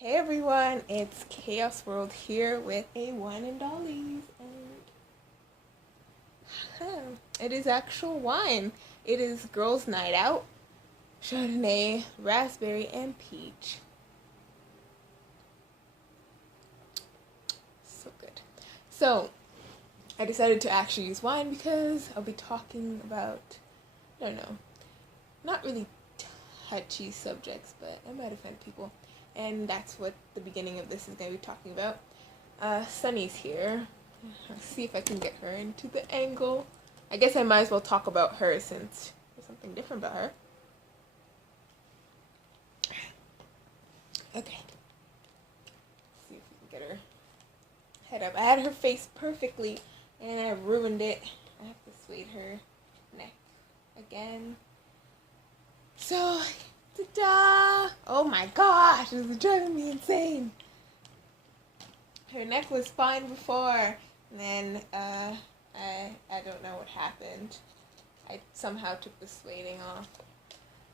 Hey everyone, it's Chaos World here with a wine and Dollies, and it is actual wine. It is Girls' Night Out, Chardonnay, Raspberry, and Peach. So good. So, I decided to actually use wine because I'll be talking about, I don't know, not really touchy subjects, but I might offend people. And that's what the beginning of this is going to be talking about. Sunny's here. Let's see if I can get her into the angle. I guess I might as well talk about her since there's something different about her. Okay. Let's see if we can get her head up. I had her face perfectly and I ruined it. I have to suede her neck again. So, ta-da! Oh my gosh, this is driving me insane. Her neck was fine before, and then I don't know what happened. I somehow took the sueding off.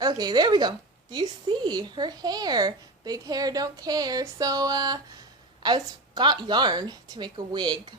Okay, there we go. Do you see her hair? Big hair, don't care. So got yarn to make a wig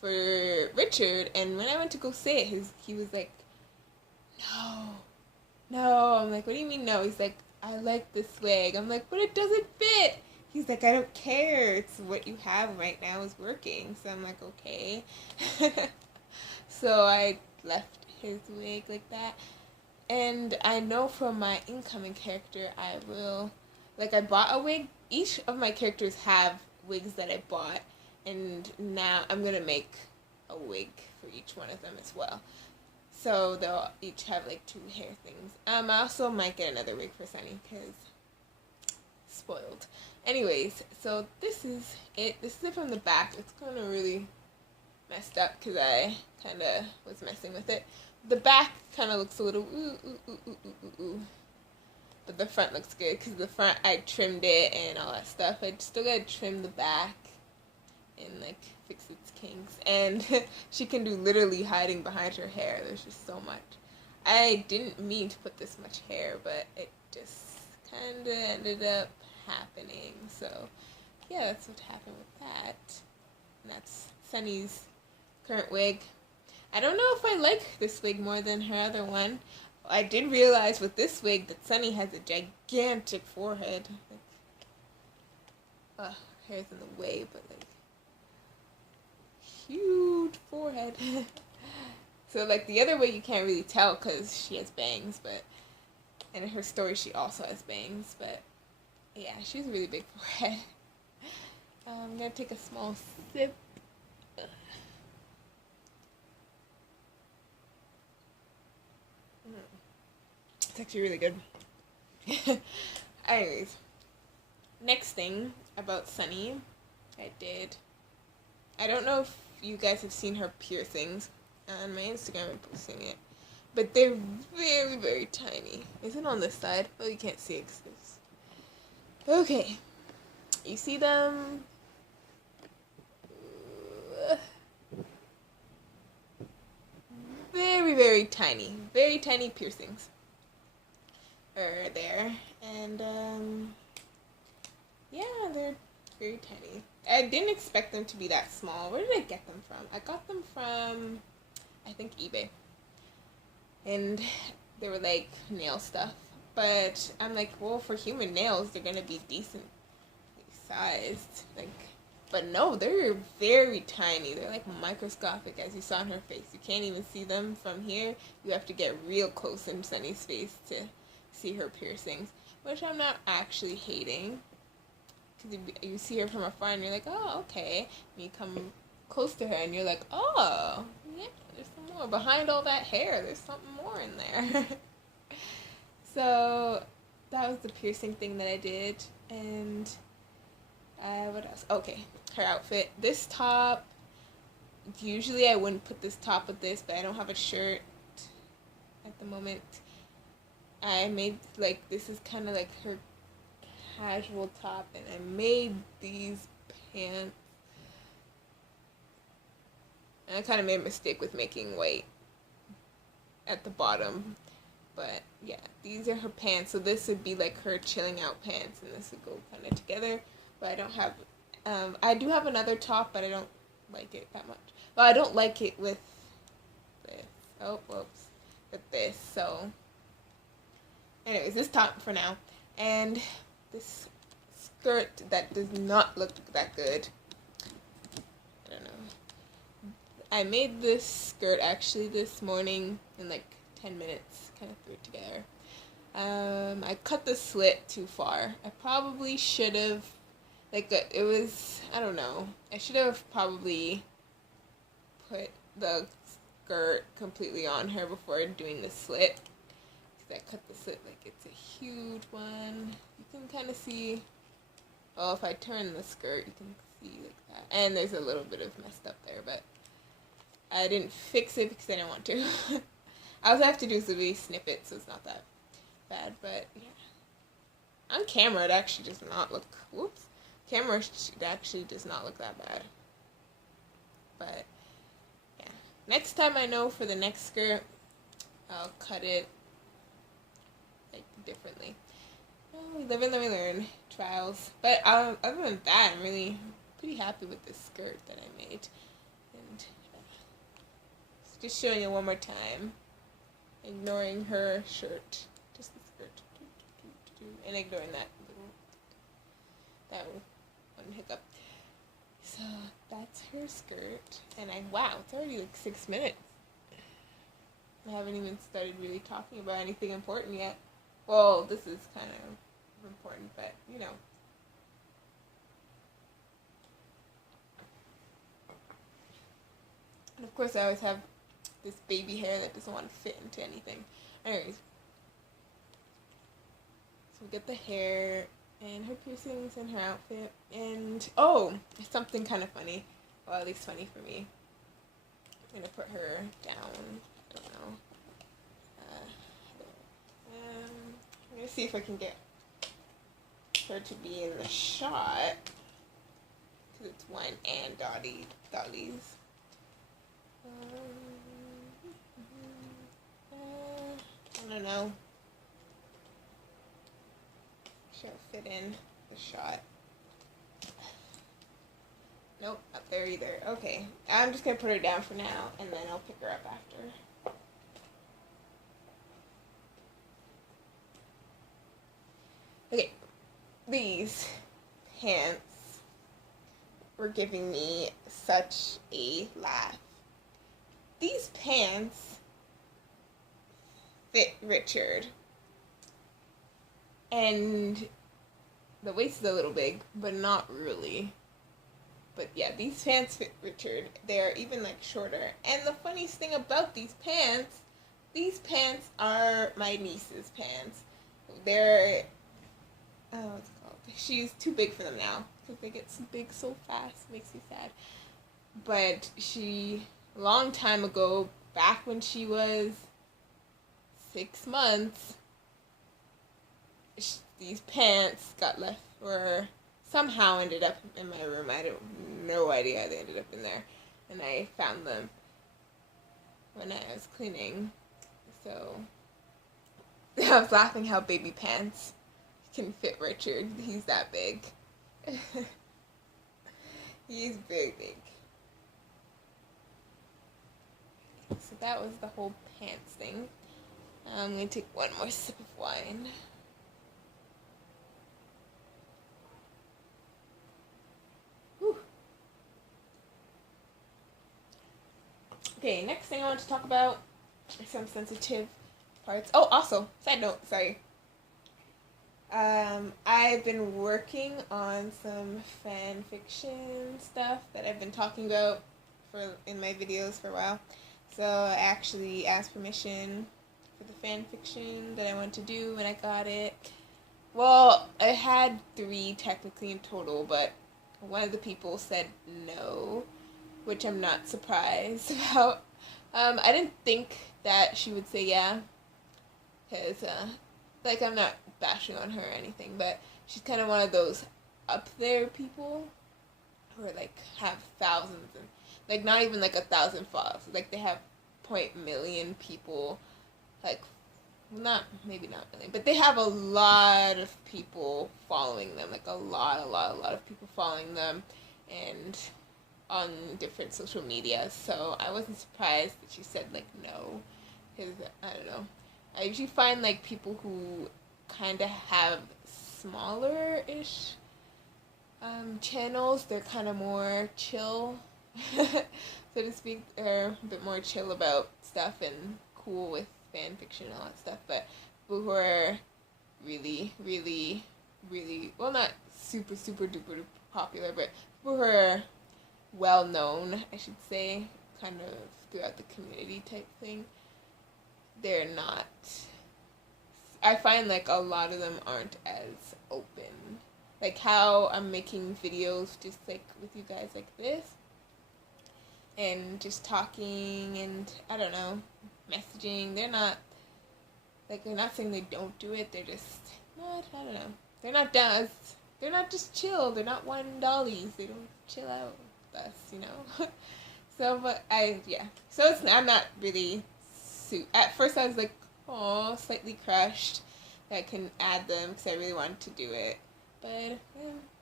for Richard, and when I went to go say it, he was like, no. No, I'm like, what do you mean no? He's like, I like this wig. I'm like, but it doesn't fit. He's like, I don't care. It's what you have right now is working. So I'm like, okay. So I left his wig like that. And I know from my incoming character, I bought a wig. Each of my characters have wigs that I bought. And now I'm going to make a wig for each one of them as well. So they'll each have like two hair things. I also might get another wig for Sunny because spoiled. Anyways, so this is it. This is it from the back. It's kind of really messed up because I kind of was messing with it. The back kind of looks a little ooh. But the front looks good because the front I trimmed it and all that stuff. I still gotta trim the back and like fix its kinks, and she can do literally hiding behind her hair. There's just so much. I didn't mean to put this much hair, but it just kind of ended up happening. So yeah, that's what happened with that. And that's Sunny's current wig. I don't know if I like this wig more than her other one. I did realize with this wig that Sunny has a gigantic forehead. Her hair's in the way, but like huge forehead. So like the other way you can't really tell because she has bangs, but in her story she also has bangs, but yeah, she has a really big forehead. I'm gonna take a small sip. It's actually really good. Anyways, next thing about Sunny, I don't know if you guys have seen her piercings. On my Instagram I'm posting it. But they're very, very tiny. Is it on this side? Oh, you can't see it. Okay. You see them? Very, very tiny. Very tiny piercings are there. And, yeah, they're very tiny. I didn't expect them to be that small. Where did I get them from? I got them from, I think, eBay. And they were like nail stuff. But I'm like, well, for human nails, they're going to be decently sized. Like, but no, they're very tiny. They're like microscopic, as you saw in her face. You can't even see them from here. You have to get real close in Sunny's face to see her piercings, which I'm not actually hating. You see her from afar and you're like, oh, okay. And you come close to her and you're like, oh, yeah, there's some more. Behind all that hair, there's something more in there. So that was the piercing thing that I did. And what else? Okay, her outfit. This top, usually I wouldn't put this top with this, but I don't have a shirt at the moment. I made, like, this is kind of like her casual top, and I made these pants. And I kind of made a mistake with making white at the bottom. But yeah, these are her pants. So this would be like her chilling out pants, and this would go kind of together. But I don't have, I do have another top, but I don't like it that much. Well, I don't like it with this. Oh, whoops. With this. So, anyways, this top for now. And this skirt that does not look that good. I don't know. I made this skirt actually this morning in like 10 minutes, kind of threw it together. I cut the slit too far. I probably should have, like, it was, I don't know. I should have probably put the skirt completely on her before doing the slit. Because I cut the slit, like, it's a huge one. You can kind of see, well, if I turn the skirt, you can see like that. And there's a little bit of messed up there, but I didn't fix it because I didn't want to. I also have to do some snippets, so it's not that bad, but yeah. On camera, it actually does not look, whoops. Camera, it actually does not look that bad. But, yeah. Next time I know for the next skirt, I'll cut it, like, differently. Well, we live and we learn. Trials. But other than that, I'm really pretty happy with this skirt that I made. And just showing it one more time. Ignoring her shirt. Just the skirt. And ignoring that one hiccup. So that's her skirt. And wow, it's already like 6 minutes. I haven't even started really talking about anything important yet. Well, this is kind of important, but you know. And of course I always have this baby hair that doesn't want to fit into anything. Anyways. So we get the hair and her piercings and her outfit. And, oh, something kind of funny. Well, at least funny for me. I'm going to put her down. I don't know. I'm going to see if I can get her to be in the shot. Because it's wine and Dollies. I don't know. She'll fit in the shot. Nope, not there either. Okay, I'm just going to put her down for now, and then I'll pick her up after. Okay, these pants were giving me such a laugh. These pants fit Richard. And the waist is a little big, but not really. But yeah, these pants fit Richard. They're even like shorter. And the funniest thing about these pants are my niece's pants. They're, what's it called? She's too big for them now because they get so big so fast. It makes me sad. But she, a long time ago, back when she was 6 months, these pants got left, or somehow ended up in my room. I have no idea how they ended up in there. And I found them when I was cleaning. So I was laughing how baby pants can fit Richard. He's that big. He's very big. So that was the whole pants thing. I'm going to take one more sip of wine. Whew. Okay, next thing I want to talk about are some sensitive parts. Oh, also, side note, sorry. I've been working on some fan fiction stuff that I've been talking about in my videos for a while. So I actually asked permission for the fan fiction that I wanted to do, and I got it. Well, I had 3 technically in total, but one of the people said no, which I'm not surprised about. I didn't think that she would say yeah, because, like, I'm not bashing on her or anything, but she's kind of one of those up there people who are, like, have thousands and, like, not even, like, 1,000 followers. Like, they have 0.1 million people, like, maybe not really, but they have a lot of people following them, like a lot of people following them, and on different social media. So I wasn't surprised that she said like no, because I don't know. I usually find like people who kind of have smaller-ish channels, they're kind of more chill, so to speak. They're a bit more chill about stuff and cool with fan fiction and all that stuff. But people who are really, well, not super duper popular, but people who are well known, I should say, kind of throughout the community type thing, they're not. I find like a lot of them aren't as open. Like how I'm making videos just like with you guys like this, and just talking and I don't know, messaging. They're not saying they don't do it. They're just not. I don't know. They're not does. They're not just chill. They're not one Dollies. They don't chill out with us, you know. So, but So I'm not really. At first, I was like, oh, slightly crushed that I can add them because I really wanted to do it. But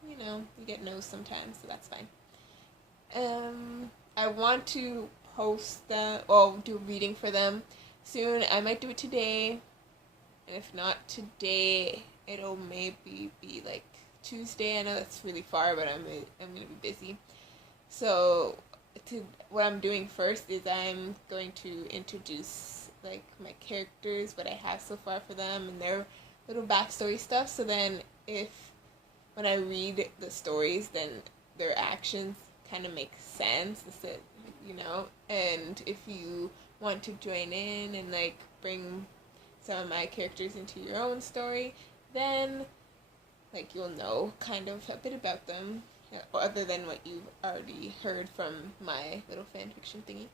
you know, you get no's sometimes, so that's fine. I want to post them or do a reading for them soon. I might do it today, and if not today, it'll maybe be like Tuesday. I know that's really far, but I'm gonna be busy. So, what I'm doing first is I'm going to introduce like my characters, what I have so far for them, and their little backstory stuff. So then, when I read the stories, then their actions kind of make sense, you know. And if you want to join in and like bring some of my characters into your own story, then like you'll know kind of a bit about them, other than what you've already heard from my little fan fiction thingy.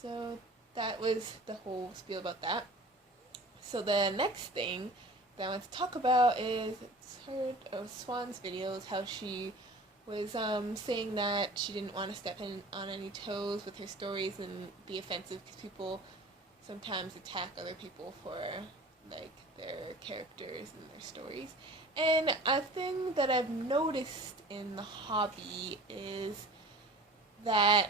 So that was the whole spiel about that. So the next thing that I want to talk about is heard of Swan's videos, how she was saying that she didn't want to step on any toes with her stories and be offensive because people sometimes attack other people for like their characters and their stories. And a thing that I've noticed in the hobby is that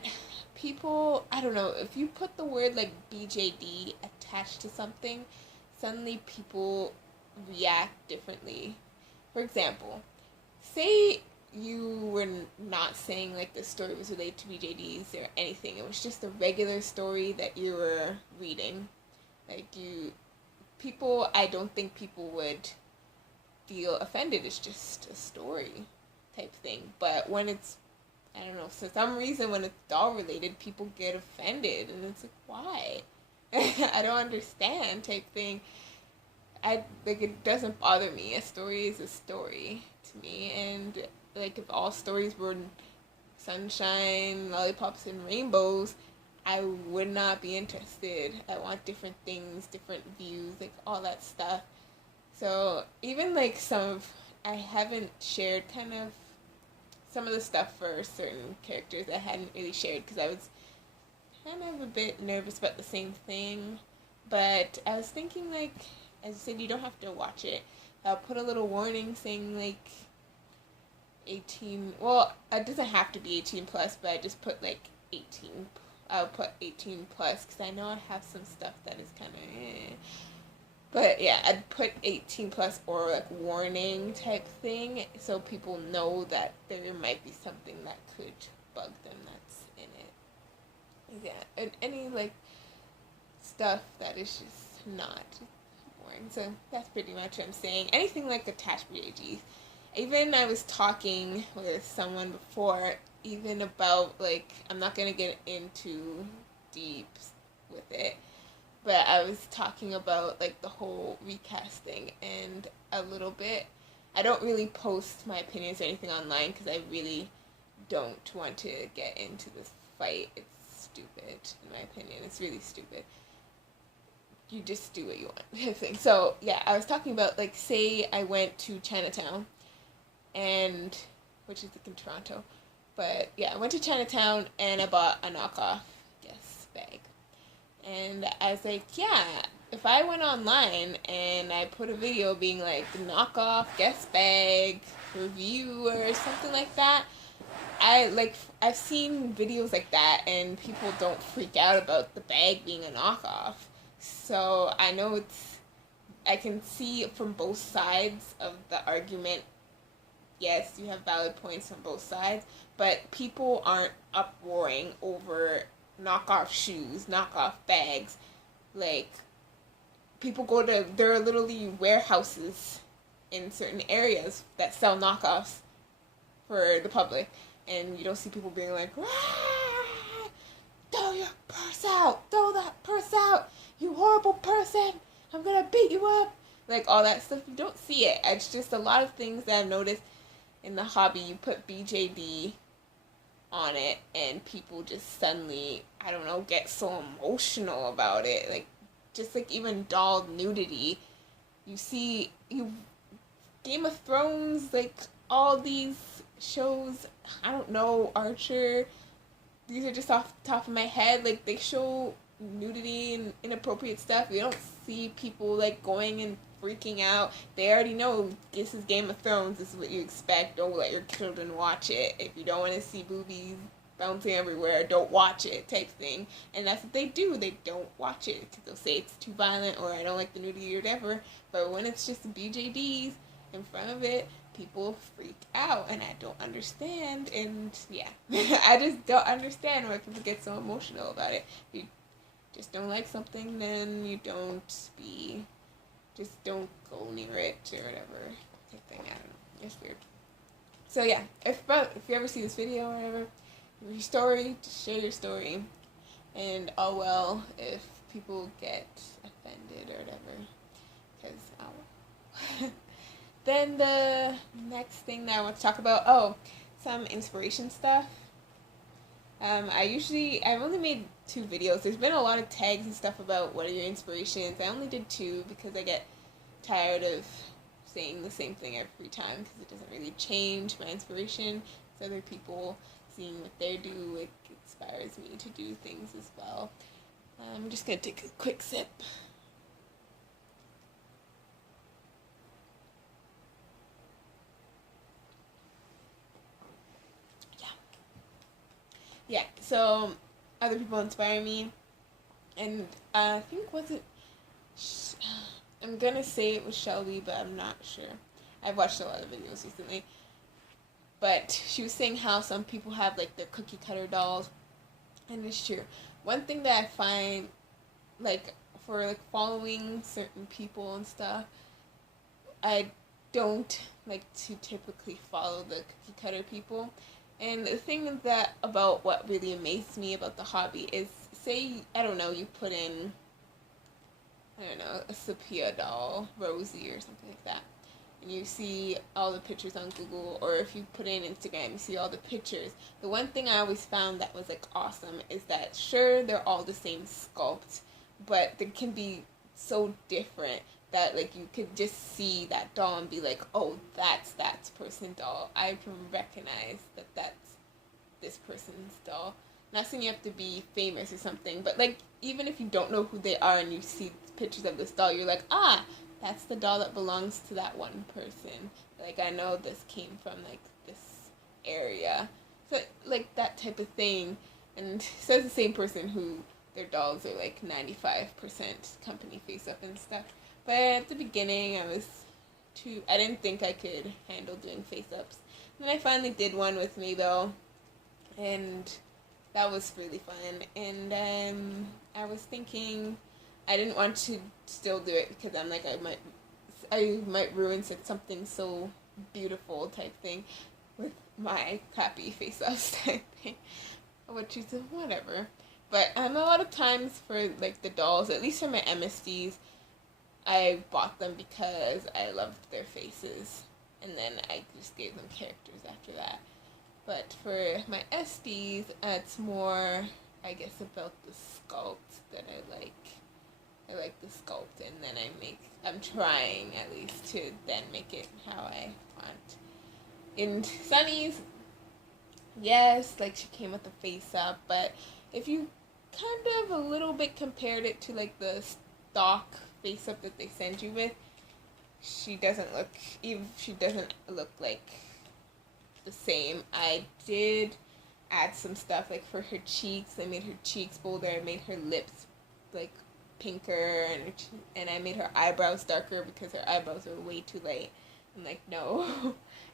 people, I don't know, if you put the word like BJD attached to something, suddenly people react differently. For example, say you were not saying like the story was related to BJDs or anything. It was just a regular story that you were reading. Like I don't think people would feel offended. It's just a story type thing. But when it's, I don't know, for some reason when it's doll related, people get offended. And it's like, why? I don't understand type thing. It doesn't bother me. A story is a story to me. And like if all stories were sunshine, lollipops, and rainbows, I would not be interested. I want different things, different views, like all that stuff. So even like I haven't shared kind of some of the stuff for certain characters I hadn't really shared because I was kind of a bit nervous about the same thing. But I was thinking like, as I said, you don't have to watch it. I'll put a little warning saying like 18, well, it doesn't have to be 18 plus, but I just put like 18. I'll put 18 plus because I know I have some stuff that is kind of But yeah, I'd put 18 plus or like warning type thing so people know that there might be something that could bug them that's in it. Yeah, and any like stuff that is just not boring. So that's pretty much what I'm saying. Anything like attached BAGs. Even I was talking with someone before, even about like, I'm not going to get into deep with it, but I was talking about like the whole recasting and a little bit. I don't really post my opinions or anything online because I really don't want to get into this fight. It's stupid, in my opinion. It's really stupid. You just do what you want. So yeah, I was talking about like, say I went to Chinatown, and which is in Toronto, but yeah, I went to Chinatown and I bought a knockoff bag. And I was like, yeah, if I went online and I put a video being like knockoff guest bag review or something like that, I've seen videos like that and people don't freak out about the bag being a knockoff. So I know I can see from both sides of the argument. Yes, you have valid points on both sides, but people aren't uproaring over knockoff shoes, knockoff bags. Like, people there are literally warehouses in certain areas that sell knockoffs for the public, and you don't see people being like, "Rah! Throw your purse out! Throw that purse out! You horrible person! I'm gonna beat you up!" Like, all that stuff. You don't see it. It's just a lot of things that I've noticed in the hobby. You put BJD on it, and people just suddenly, I don't know, get so emotional about it. Like, just like even doll nudity. You see, Game of Thrones, like, all these shows, I don't know, Archer, these are just off the top of my head, like, they show nudity and inappropriate stuff. You don't see people, like, going and freaking out. They already know this is Game of Thrones, this is what you expect. Don't let your children watch it. If you don't want to see boobies bouncing everywhere, don't watch it, type thing. And that's what they do. They don't watch it because they'll say it's too violent or I don't like the nudity or whatever. But when it's just BJDs in front of it, people freak out, and I don't understand. And yeah, I just don't understand why people get so emotional about it. If you just don't like something, then you just don't go near it or whatever type thing. I don't know. It's weird. So yeah, if you ever see this video or whatever, your story, just share your story. And oh well, if people get offended or whatever, because oh. Then the next thing that I want to talk about, some inspiration stuff. I've only made 2 videos. There's been a lot of tags and stuff about what are your inspirations. I only did 2 because I get tired of saying the same thing every time because it doesn't really change my inspiration. It's other people seeing what they do. It inspires me to do things as well. I'm just going to take a quick sip. Yeah, so other people inspire me, and I think I'm gonna say it was Shelby, but I'm not sure. I've watched a lot of videos recently, but she was saying how some people have like their cookie cutter dolls, and it's true. One thing that I find, like, for like following certain people and stuff, I don't like to typically follow the cookie cutter people. And the thing about what really amazed me about the hobby is, say, I don't know, you put in, I don't know, a Sophia doll, Rosie or something like that, and you see all the pictures on Google, or if you put in Instagram, you see all the pictures. The one thing I always found that was, like, awesome is that, sure, they're all the same sculpt, but they can be so different that, like, you could just see that doll and be like, oh, that's that person's doll. I can recognize that that's this person's doll. Not saying you have to be famous or something, but, like, even if you don't know who they are and you see pictures of this doll, you're like, that's the doll that belongs to that one person. Like, I know this came from, like, this area. So, like, that type of thing. And so it's the same person who their dolls are, like, 95% company face-up and stuff. But at the beginning, I didn't think I could handle doing face-ups. Then I finally did one with me, though, and that was really fun. And I was thinking I didn't want to still do it because I'm like, I might ruin something so beautiful type thing with my crappy face-ups type thing, which is whatever. But a lot of times for, like, the dolls, at least for my MSDs, I bought them because I loved their faces, and then I just gave them characters after that. But for my SDs, it's more, I guess, about the sculpt that I like. I like the sculpt, and then I'm trying at least to then make it how I want. In Sunny's, yes, like, she came with the face up, but if you kind of a little bit compared it to, like, the stock face up that they send you with, she doesn't look like the same. I did add some stuff like for her cheeks. I made her cheeks bolder. I made her lips like pinker, and I made her eyebrows darker because her eyebrows were way too light. I'm like, no.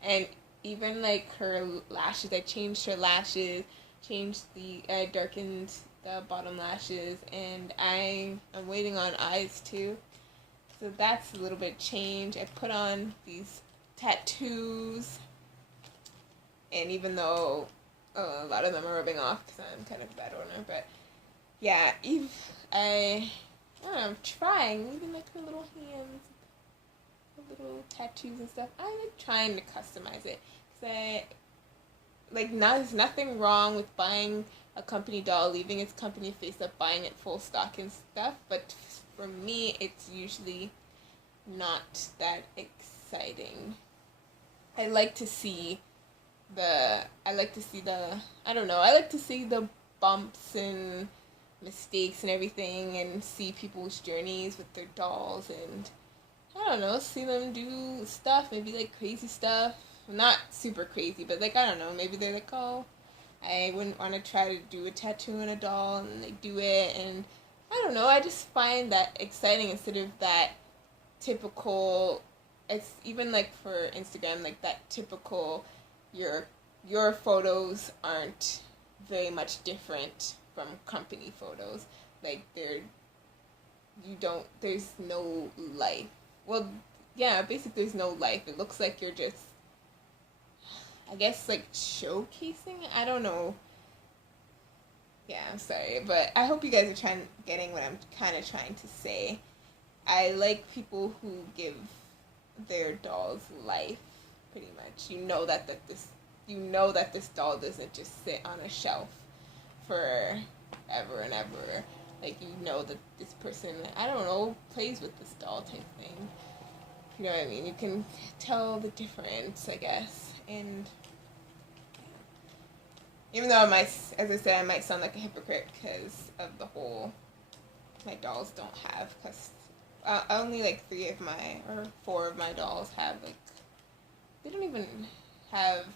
And even like her lashes, I changed her lashes, I darkened the bottom lashes, and I'm waiting on eyes too. So that's a little bit change. I put on these tattoos, and even though a lot of them are rubbing off because I'm kind of a bad owner, but yeah, I don't know, I'm trying, even like her little hands, her little tattoos and stuff. I'm like trying to customize it, because there's nothing wrong with buying a company doll, leaving its company face up, buying it full stock and stuff, but for me, it's usually not that exciting. I like to see the bumps and mistakes and everything, and see people's journeys with their dolls, and I don't know, see them do stuff, maybe like crazy stuff, not super crazy, but like, I don't know, maybe they're like, oh, I wouldn't want to try to do a tattoo on a doll, and they do it, and I don't know, I just find that exciting instead of that typical, it's even like for Instagram, like that typical, your photos aren't very much different from company photos. Like there's no life. Well, yeah, basically there's no life. It looks like you're just, I guess, like showcasing. I don't know. Yeah, I'm sorry, but I hope you guys are getting what I'm kind of trying to say. I like people who give their dolls life, pretty much. You know that this doll doesn't just sit on a shelf forever and ever. Like, you know that this person, I don't know, plays with this doll type thing. You know what I mean? You can tell the difference, I guess. And even though as I said, I might sound like a hypocrite because of the whole, my dolls don't have, because only like 4 of my dolls have, like, they don't even have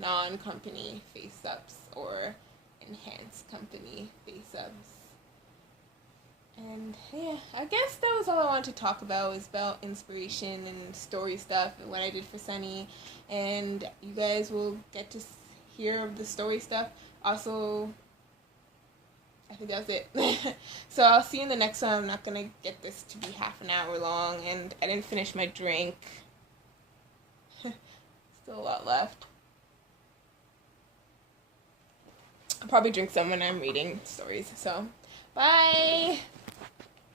non-company face-ups or enhanced company face-ups. And yeah, I guess that was all I wanted to talk about, was about inspiration and story stuff and what I did for Sunny. And you guys will get to hear of the story stuff. Also, I think that was it. So I'll see you in the next one. I'm not going to get this to be half an hour long, and I didn't finish my drink. Still a lot left. I'll probably drink some when I'm reading stories. So, bye!